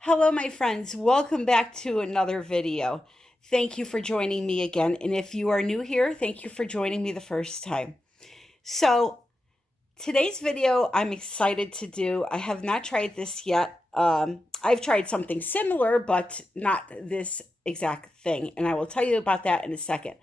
Hello, my friends. Welcome back to another video. Thank you for joining me again. And if you are new here, thank you for joining me the first time. So today's video, I'm excited to do. I have not tried this yet. I've tried something similar, but not this exact thing. And I will tell you about that in a second.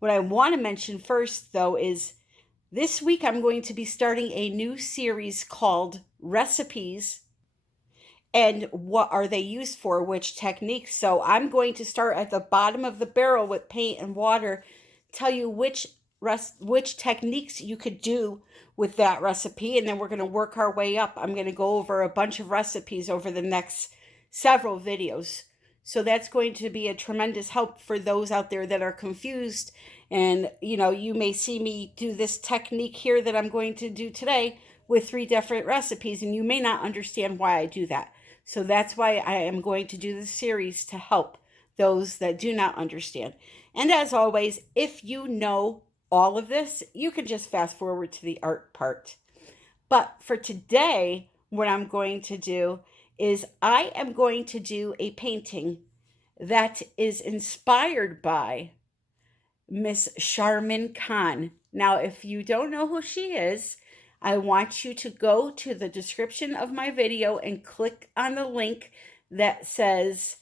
What I want to mention first, though, is this week I'm going to be starting a new series called Recipes and what are they used for, which techniques. So I'm going to start at the bottom of the barrel with paint and water, tell you which techniques you could do with that recipe, and then we're going to work our way up. I'm going to go over a bunch of recipes over the next several videos. So that's going to be a tremendous help for those out there that are confused. And, you know, you may see me do this technique here that I'm going to do today with 3 different recipes, and you may not understand why I do that. So that's why I am going to do this series to help those that do not understand. And as always, if you know all of this, you can just fast forward to the art part. But for today, what I'm going to do is I am going to do a painting that is inspired by Miss Sharmin Khan. Now, if you don't know who she is, I want you to go to the description of my video and click on the link that says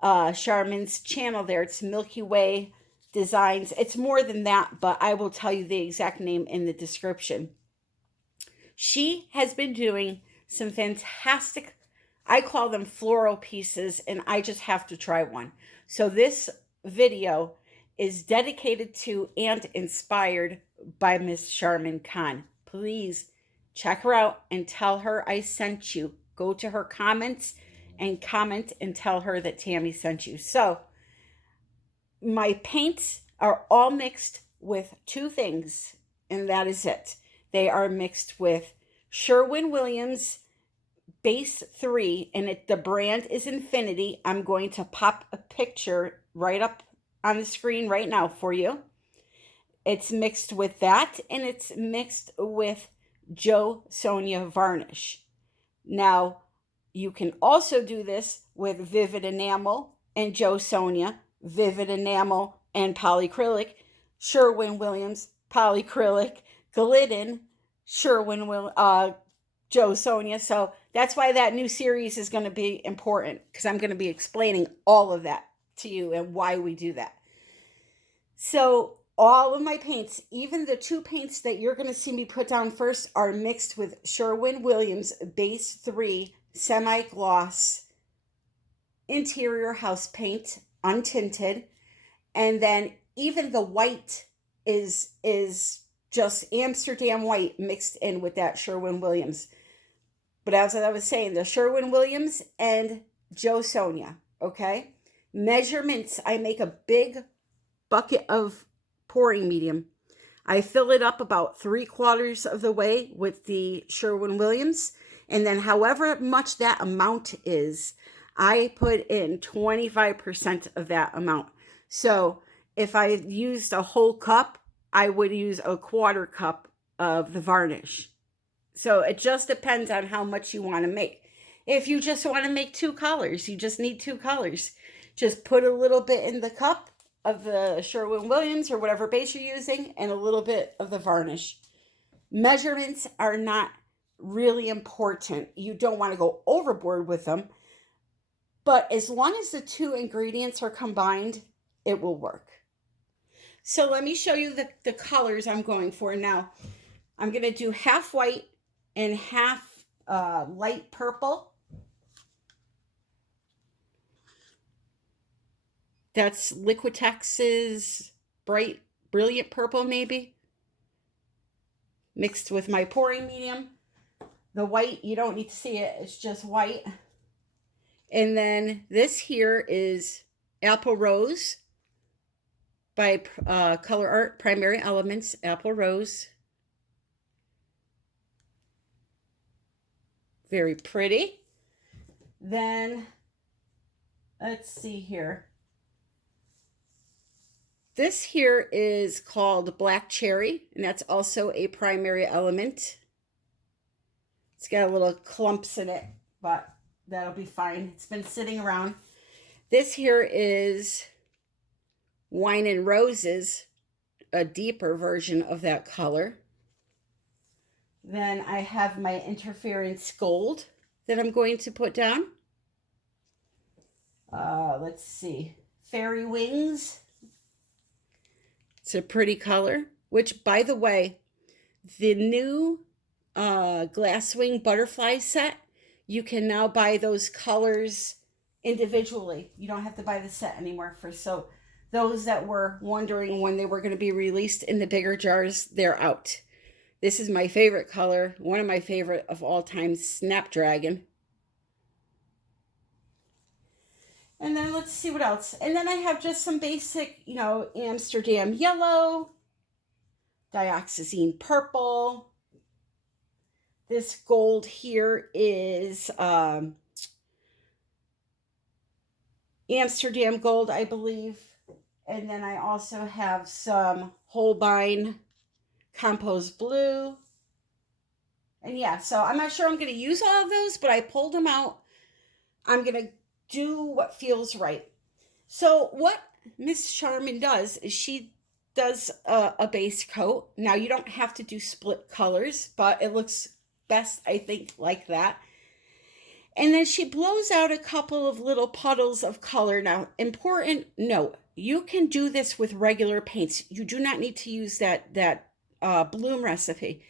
Sharmin's channel there. It's Milky Way Designs. It's more than that, but I will tell you the exact name in the description. She has been doing some fantastic, I call them floral pieces, and I just have to try one. So this video is dedicated to and inspired by Miss Sharmin Khan. Please check her out and tell her I sent you. Go to her comments and comment and tell her that Tammy sent you. So my paints are all mixed with 2 things, and that is it. They are mixed with Sherwin-Williams Base 3, and the brand is Infinity. I'm going to pop a picture right up on the screen right now for you. It's mixed with that, and it's mixed with Jo Sonja varnish. Now, you can also do this with Vivid Enamel and Jo Sonja, Vivid Enamel and Polyacrylic, Sherwin-Williams, Polyacrylic, Glidden, Jo Sonja. So that's why that new series is going to be important, because I'm going to be explaining all of that to you and why we do that. So all of my paints, even the 2 paints that you're going to see me put down first, are mixed with Sherwin-Williams Base 3 Semi-Gloss Interior House Paint, untinted. And then even the white is just Amsterdam white mixed in with that Sherwin-Williams. But as I was saying, the Sherwin-Williams and Jo Sonja, okay? Measurements, I make a big bucket of pouring medium. I fill it up about 3/4 of the way with the Sherwin-Williams, and then however much that amount is, I put in 25% of that amount. So if I used a whole cup, I would use a 1/4 cup of the varnish. So it just depends on how much you want to make. If you just want to make 2 colors, you just need 2 colors. Just put a little bit in the cup of the Sherwin-Williams or whatever base you're using, and a little bit of the varnish. Measurements are not really important. You don't want to go overboard with them, but as long as the two ingredients are combined, it will work. So let me show you the colors I'm going for now. I'm going to do half white and half light purple. That's Liquitex's bright, brilliant purple, maybe, mixed with my pouring medium. The white, you don't need to see it, it's just white. And then this here is Apple Rose by COLOURARTE Primary Elements, Apple Rose. Very pretty. Then, let's see here. This here is called Black Cherry, and that's also a primary element. It's got a little clumps in it, but that'll be fine. It's been sitting around. This here is Wine and Roses, a deeper version of that color. Then I have my Interference Gold that I'm going to put down. Let's see. Fairy Wings. It's a pretty color, which, by the way, the new glass wing butterfly set, you can now buy those colors individually. You don't have to buy the set anymore. So those that were wondering when they were going to be released in the bigger jars, they're out. This is my favorite color, one of my favorite of all time, Snapdragon. And then let's see what else. And then I have just some basic, you know, Amsterdam yellow, dioxazine purple. This gold here is Amsterdam gold, I believe. And then I also have some Holbein composed blue. And yeah, so I'm not sure I'm going to use all of those, but I pulled them out. I'm going to do what feels right. So what Miss Sharmin does is she does a base coat. Now you don't have to do split colors, but it looks best, I think, like that. And then she blows out a couple of little puddles of color. Now, important note, you can do this with regular paints. You do not need to use that bloom recipe.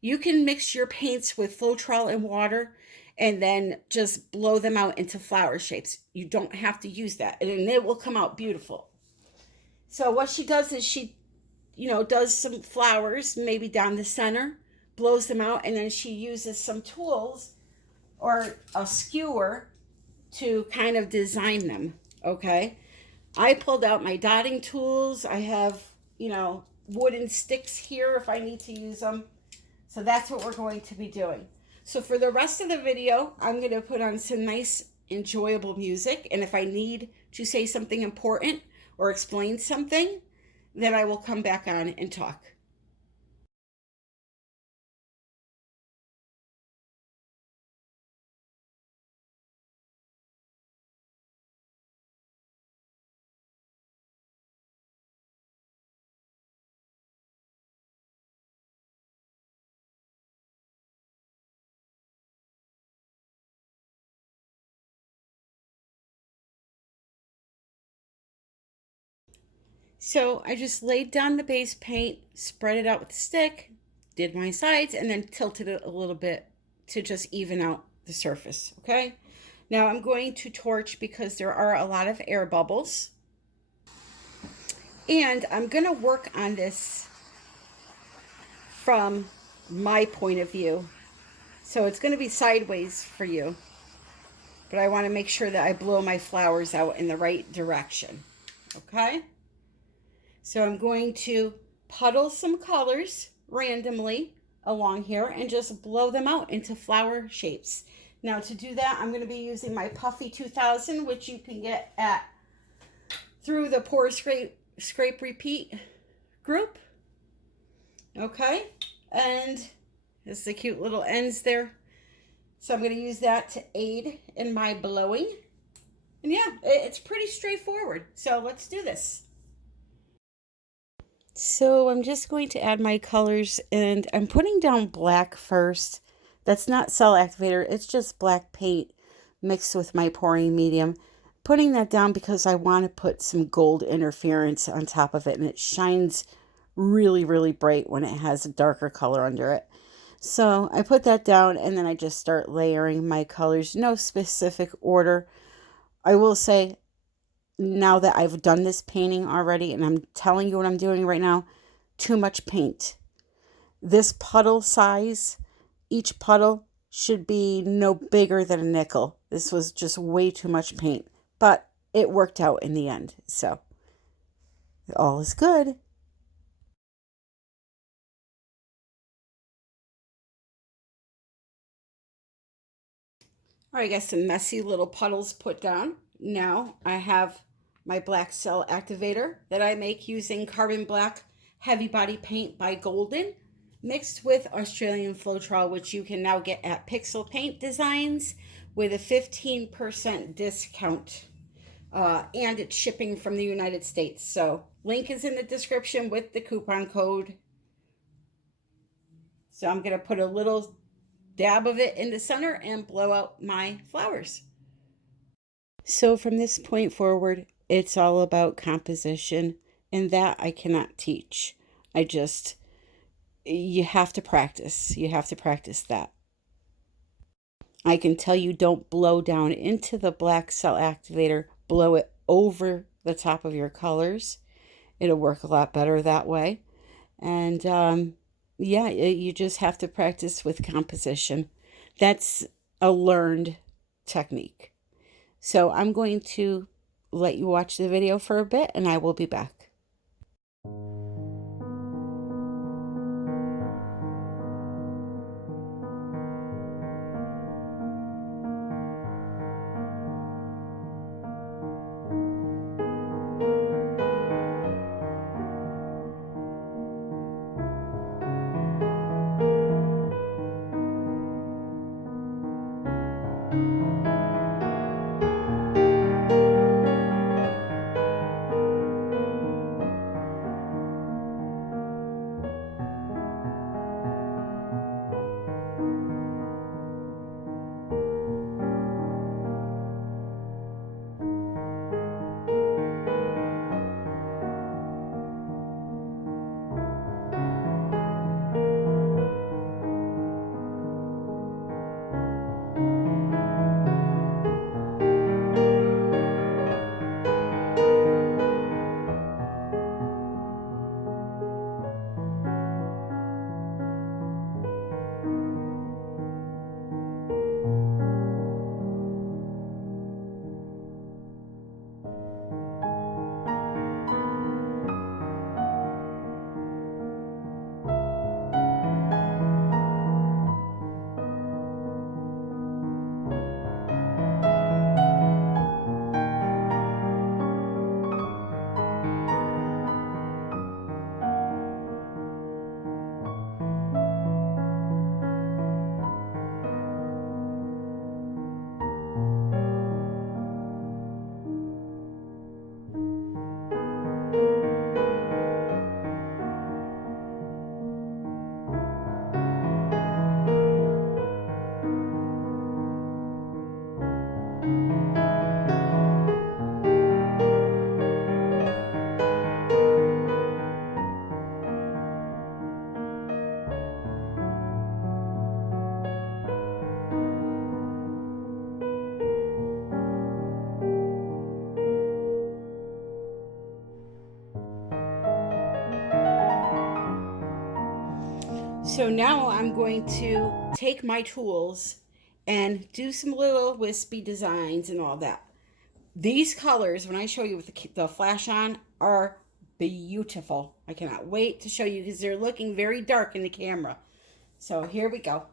You can mix your paints with Floetrol and water and then just blow them out into flower shapes. You don't have to use that, and it will come out beautiful. So what she does is she, you know, does some flowers maybe down the center, blows them out, and then she uses some tools or a skewer to kind of design them, okay? I pulled out my dotting tools. I have, you know, wooden sticks here if I need to use them. So that's what we're going to be doing. So for the rest of the video, I'm going to put on some nice, enjoyable music. And if I need to say something important or explain something, then I will come back on and talk. So I just laid down the base paint, spread it out with the stick, did my sides, and then tilted it a little bit to just even out the surface, okay? Now I'm going to torch because there are a lot of air bubbles. And I'm going to work on this from my point of view. So it's going to be sideways for you. But I want to make sure that I blow my flowers out in the right direction, okay? So I'm going to puddle some colors randomly along here and just blow them out into flower shapes. Now to do that, I'm going to be using my Puffy 2000, which you can get at through the Pour Scrape Repeat group. Okay, and there's the cute little ends there. So I'm going to use that to aid in my blowing. And yeah, it's pretty straightforward. So let's do this. So I'm just going to add my colors, and I'm putting down black first. That's not cell activator, it's just black paint mixed with my pouring medium. Putting that down because I want to put some gold interference on top of it, and it shines really, really bright when it has a darker color under it. So I put that down, and then I just start layering my colors. No specific order. I will say, now that I've done this painting already, and I'm telling you what I'm doing right now, too much paint. This puddle size, each puddle should be no bigger than a nickel. This was just way too much paint, but it worked out in the end. So all is good. All right, I got some messy little puddles put down. Now I have my black cell activator that I make using carbon black heavy body paint by Golden, mixed with Australian Floetrol, which you can now get at Pixel Paint Designs with a 15% discount. And it's shipping from the United States. So link is in the description with the coupon code. So I'm going to put a little dab of it in the center and blow out my flowers. So from this point forward, it's all about composition, and that I cannot teach. You have to practice. You have to practice that. I can tell you, don't blow down into the black cell activator. Blow it over the top of your colors. It'll work a lot better that way. And yeah, you just have to practice with composition. That's a learned technique. So I'm going to let you watch the video for a bit, and I will be back. So now I'm going to take my tools and do some little wispy designs and all that. These colors, when I show you with the flash on, are beautiful. I cannot wait to show you because they're looking very dark in the camera. So here we go.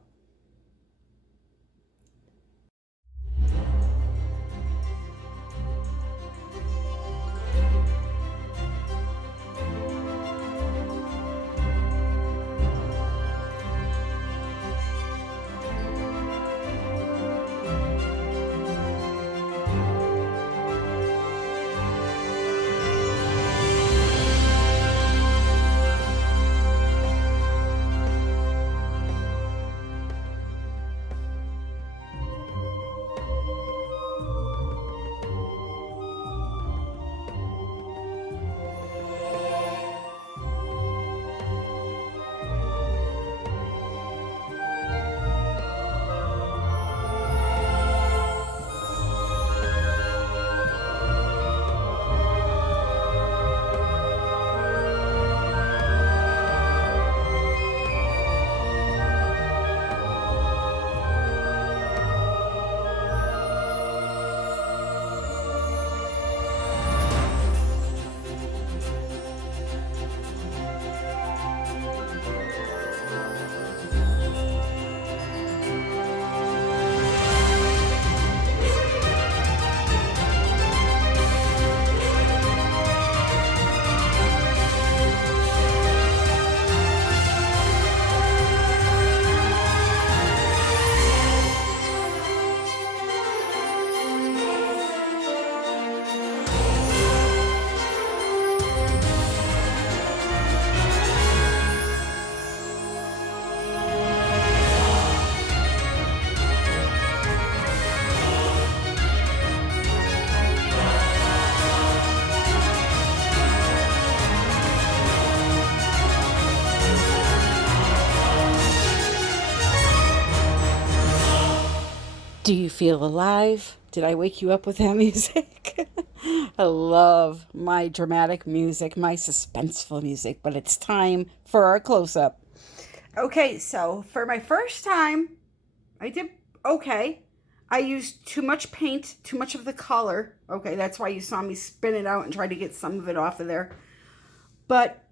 Do you feel alive? Did I wake you up with that music? I love my dramatic music, my suspenseful music, but it's time for our close-up. Okay, so for my first time, I did okay. I used too much paint, too much of the color. Okay, that's why you saw me spin it out and try to get some of it off of there. But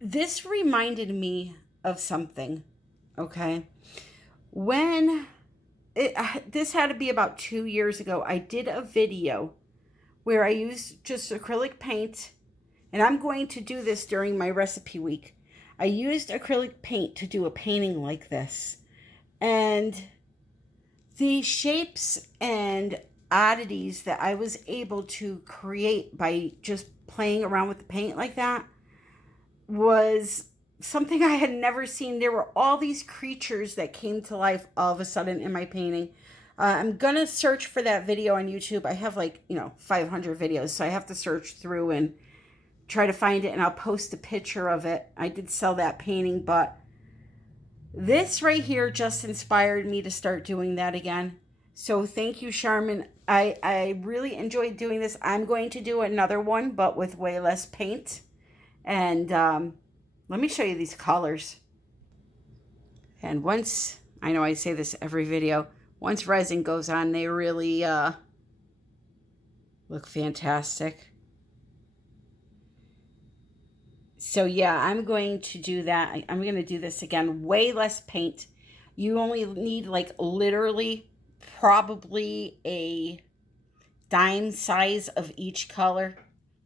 this reminded me of something, okay? When this had to be about 2 years ago, I did a video where I used just acrylic paint, and I'm going to do this during my recipe week. I used acrylic paint to do a painting like this, and the shapes and oddities that I was able to create by just playing around with the paint like that was something I had never seen. There were all these creatures that came to life all of a sudden in my painting. I'm gonna search for that video on YouTube. I have 500 videos, so I have to search through and try to find it, and I'll post a picture of it. I did sell that painting, but this right here just inspired me to start doing that again. So thank you, Sharmin. I really enjoyed doing this. I'm going to do another one, but with way less paint. And let me show you these colors. And once, I know I say this every video, once resin goes on, they really look fantastic. So yeah, I'm going to do that. I'm going to do this again. Way less paint. You only need literally probably a dime size of each color.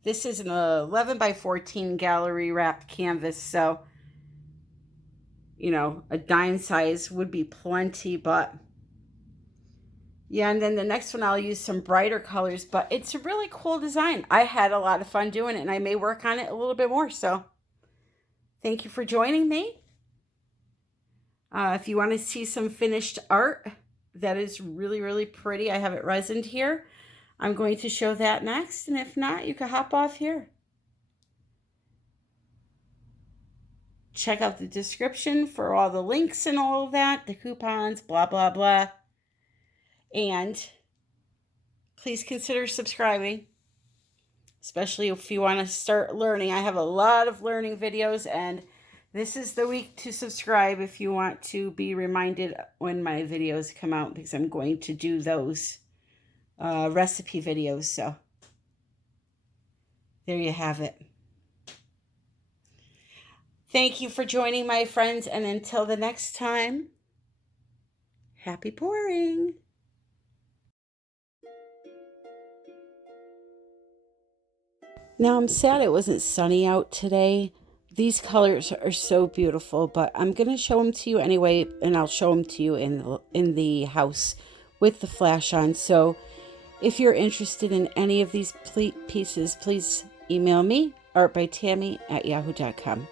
This is an 11 by 14 gallery wrapped canvas, so, a dime size would be plenty, but yeah, and then the next one I'll use some brighter colors, but it's a really cool design. I had a lot of fun doing it, and I may work on it a little bit more, so thank you for joining me. If you want to see some finished art that is really, really pretty, I have it resined here. I'm going to show that next, and if not, you can hop off here. Check out the description for all the links and all of that, the coupons, blah, blah, blah. And please consider subscribing, especially if you want to start learning. I have a lot of learning videos, and this is the week to subscribe if you want to be reminded when my videos come out, because I'm going to do those recipe videos. So there you have it. Thank you for joining, my friends, and until the next time, happy pouring. Now, I'm sad it wasn't sunny out today. These colors are so beautiful, but I'm going to show them to you anyway, and I'll show them to you in the house with the flash on. So if you're interested in any of these pieces, please email me, artbytammy@yahoo.com.